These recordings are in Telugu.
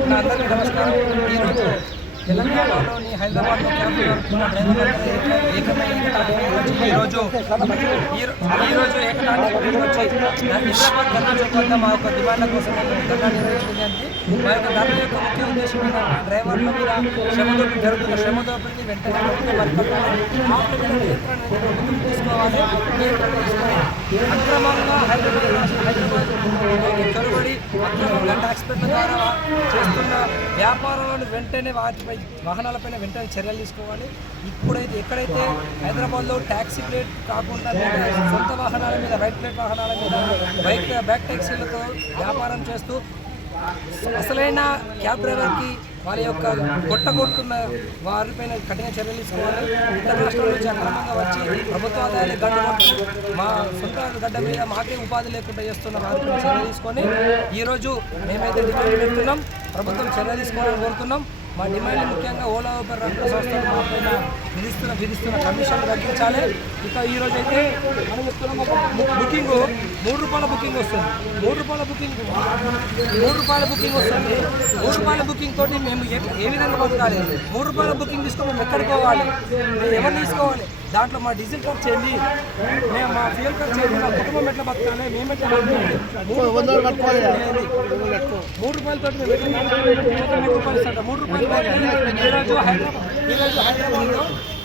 అందరికీ నమస్కారం. ఈరోజు తెలంగాణలోని హైదరాబాద్లో క్యాంపు జరుపుకున్న డ్రైవర్లందరూ ఈరోజు ఏకతాటికి వచ్చి హైదరాబాద్ ధర్నా చౌక్ మా యొక్క డిమాండ్ల కోసం ధర్నా నిర్వహించడానికి మా యొక్క ధర్నా యొక్క ముఖ్య ఉద్దేశం ఏంటంటే డ్రైవర్ల మీద జరుగుతున్న శ్రమదోపిడిని వెంటనే ప్రభుత్వం తీసుకోవాలి. అక్రమంగా హైదరాబాద్ చొరబడి అక్రమంగా ట్యాక్స్ పెట్టిన ద్వారా చేస్తున్న వ్యాపారాలను వెంటనే వాటిపై వాహనాలపైన వెంటనే చర్యలు తీసుకోవాలి. ఇప్పుడైతే ఎక్కడైతే హైదరాబాద్లో ట్యాక్సీ ప్లేట్ కాకుండా సొంత వాహనాల మీద వైట్ ప్లేట్ వాహనాల మీద బ్యాక్ ట్యాక్సీలతో వ్యాపారం చేస్తూ అసలైన క్యాబ్ డ్రైవర్కి వాళ్ళ యొక్క కొట్టగొడుతున్న వారిపైన కఠిన చర్యలు తీసుకోవాలి. ఇతర రాష్ట్రాల నుంచి అక్రమంగా వచ్చి ప్రభుత్వ ఆదాయాన్ని గడ్డగొట్టు మా సొంత గడ్డ మీద మాకే ఉపాధి లేకుండా చేస్తున్న వారిపైన చర్య తీసుకొని ఈరోజు మేమైతే డిమాండ్ పెడుతున్నాం. ప్రభుత్వం చర్య తీసుకోవాలని కోరుతున్నాం. మా డిమాండ్లు ముఖ్యంగా ఓలా ఊబర్ రంగ సంస్థలు మా పైన విధిస్తున్న కమిషన్లు తగ్గించాలి. ఇక ఈరోజు అయితే మనం చెప్తున్నాం బుకింగ్ ₹3 బుకింగ్ వస్తుంది. ₹3 బుకింగ్ వస్తుంది. ₹3 బుకింగ్ తోటి మేము ఏ విధంగా బతకాలి? ₹3 బుకింగ్ తీసుకొని మేము ఎక్కడికి పోవాలి? మేము ఎవరు తీసుకోవాలి? దాంట్లో మా డీజిల్ ఖర్చు ఏంటి, మేము మా ఫ్యూల్ ఖర్చు ఏంటి, మా కుటుంబం ఎట్లా బతకాలి, మేము ఎట్లా బతకాలి? ₹3 మేము ఎట్లా ₹3 ఈరోజు హైదరాబాద్లో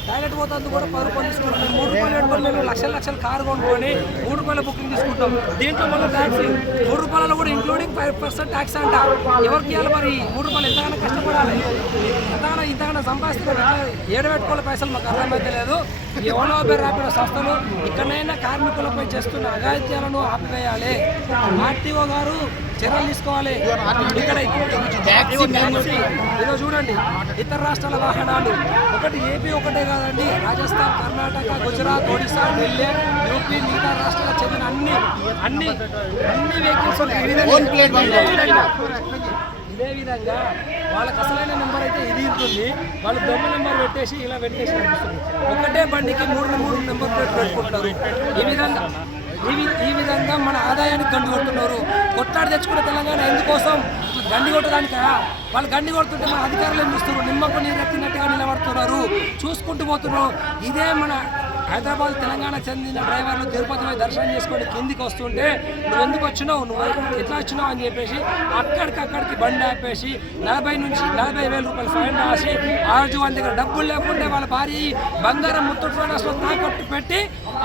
టాయిలెట్ పోతుంది కూడా ₹10 తీసుకుంటాం. మేము ₹3 పెట్టుకొని మేము లక్షల కారు కొనుక్కొని ₹3 బుకింగ్ తీసుకుంటాం. దీంట్లో మళ్ళీ ట్యాక్సీ ₹3 కూడా ఇంక్లూడింగ్ 5% ట్యాక్స్ అంట. ఎవరికి ఇవ్వాలి మరి? ₹3 ఎంతగానో కష్టపడాలి, ఇంతగానో సంపాదిస్తున్నారు. ఏడు పెట్టుకోవాలి పైసలు మాకు అర్థమైతే లేదు. ఈ ఓలా ఊబర్ ర్యాపిడో సంస్థలు ఇక్కడైనా కార్మికులపై చేస్తున్న అఘాయిత్యాలను ఆపివేయాలి. ఆర్టీఓ గారు చర్యలు తీసుకోవాలి. ఇక్కడ ఈరోజు చూడండి ఇతర రాష్ట్రాల వాహనాలు ఒకటి ఏపీ ఒకటే కాదండి, రాజస్థాన్, కర్ణాటక, గుజరాత్, ఒడిశా, ఢిల్లీ, యూపీ, మిగతా రాష్ట్రాలకు చెందిన అన్ని వెహికల్స్ ఇదే విధంగా వాళ్ళకి అసలైన నెంబర్ అయితే ఇది ఉంటుంది. వాళ్ళు దొంగ నెంబర్ పెట్టేసి ఇలా పెట్టేసి నడుస్తుంది. ఒకటే బండికి 3 నెంబర్ ప్లేట్ పెట్టుకుంటారు. ఈ విధంగా మన ఆదాయానికి గండి కొడుతున్నారు. కొట్లాడి తెచ్చుకున్న తెలంగాణ ఎందుకోసం? గండి కొట్టడానికా? వాళ్ళు గండి కొడుతుంటే మన అధికారులు ఏం చూస్తున్నారు? నిమ్మకు నీరు ఎత్తినట్టుగా నిలబడుతున్నారు, చూసుకుంటూ పోతున్నారు. ఇదే మన హైదరాబాద్ తెలంగాణ చెందిన డ్రైవర్లు తిరుపతి పోయి దర్శనం చేసుకొని కిందికి వస్తుంటే నువ్వు ఎందుకు వచ్చినావు, నువ్వు ఎట్లా వచ్చినావు అని చెప్పేసి అక్కడికి బండి ఆపేసి 40,000 ఫైన్ రాసి ఆ రోజు వాళ్ళ దగ్గర డబ్బులు లేకుంటే వాళ్ళ భార్య బంగారం ముత్తూట్ ఫైనాన్స్ తాకట్టు పెట్టి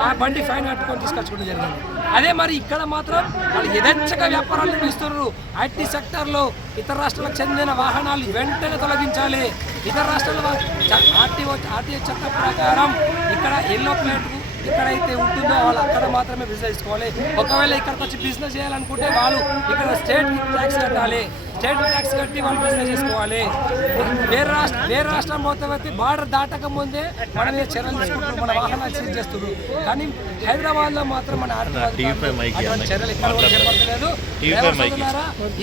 ఆ బండి ఫైన్ కట్టుకొని తీసుకొచ్చుకోవడం జరిగింది. అదే మరి ఇక్కడ మాత్రం వాళ్ళు యథేచ్ఛగా వ్యాపారాలు నిర్వహిస్తున్నారు. ఐటీ సెక్టర్లో ఇతర రాష్ట్రాలకు చెందిన వాహనాలు వెంటనే తొలగించాలి. ఇతర రాష్ట్రాల ఆర్టీఓ చట్టం ప్రకారం ఇక్కడ ఎల్లో ప్లేట్ ఎక్కడైతే ఉంటుందో వాళ్ళు అక్కడ మాత్రమే బిజినెస్ చేసుకోవాలి. ఒకవేళ ఇక్కడికి వచ్చి బిజినెస్ చేయాలనుకుంటే వాళ్ళు ఇక్కడ స్టేట్ ట్యాక్స్ కట్టాలి. స్టేట్ ట్యాక్స్ కట్టి వాళ్ళు బిజినెస్ చేసుకోవాలి. వేరే రాష్ట్రం పోతే బార్డర్ దాటక ముందే మన మీద చర్యలు తీసుకుంటారు, మన వాహనాలు సీజ్ చేస్తున్నారు. కానీ హైదరాబాద్లో మాత్రం మన చర్యలు ఎక్కడ కూడా చేపట్టలేదు.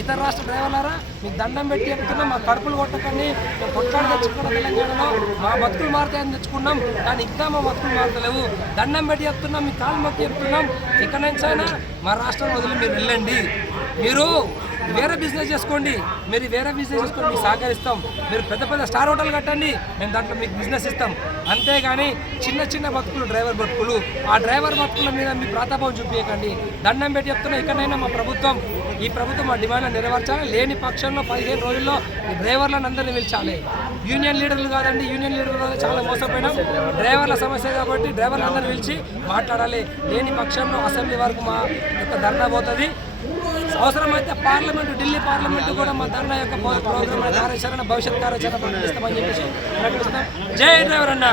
ఇతర రాష్ట్ర డ్రైవర్లారా మీకు దండం పెట్టి చెప్తున్నాం, మా కడుపులు కొట్టకండి. మేము కొట్లాడి తెచ్చుకున్నాం తెలంగాణలో, మా బతుకులు మారుతాయని తెచ్చుకున్నాం. కానీ ఇంకా మా బతుకులు మారుతలేవు. దండం పెట్టి చెప్తున్నాం, మీ కాలు మొక్కి చెప్తున్నాం. ఇక్కడ నుంచి అయినా మా రాష్ట్రం వదిలి మీరు వెళ్ళండి. మీరు వేరే బిజినెస్ చేసుకోండి, మీకు సహకరిస్తాం. మీరు పెద్ద స్టార్ హోటల్ కట్టండి, మేము దాంట్లో మీకు బిజినెస్ ఇస్తాం. అంతేగాని చిన్న బతుకులు డ్రైవర్ బతుకులు, ఆ డ్రైవర్ బతుకుల మీద మీ ప్రాతాపం చూపించకండి. దండం పెట్టి చెప్తున్నా, ఇక్కడైనా ఈ ప్రభుత్వం మా డిమాండ్లను నెరవేర్చాలి. లేని పక్షంలో 15 రోజుల్లో ఈ డ్రైవర్లను అందరినీ పిలిచాలి. యూనియన్ లీడర్లు కాదండి, యూనియన్ లీడర్లు చాలా మోసపోయినాం. డ్రైవర్ల సమస్య కాబట్టి డ్రైవర్లందరూ పిలిచి మాట్లాడాలి. లేని పక్షంలో అసెంబ్లీ వరకు మా యొక్క ధర్నా పోతుంది. అవసరమైతే ఢిల్లీ పార్లమెంటు కూడా మా ధర్నా యొక్క ప్రోగ్రామ్ కార్యాచరణ భవిష్యత్ కార్యాచరణ ప్రకటిస్తామని చెప్పేసి ప్రకటిస్తాం. జై డ్రైవర్ అన్న.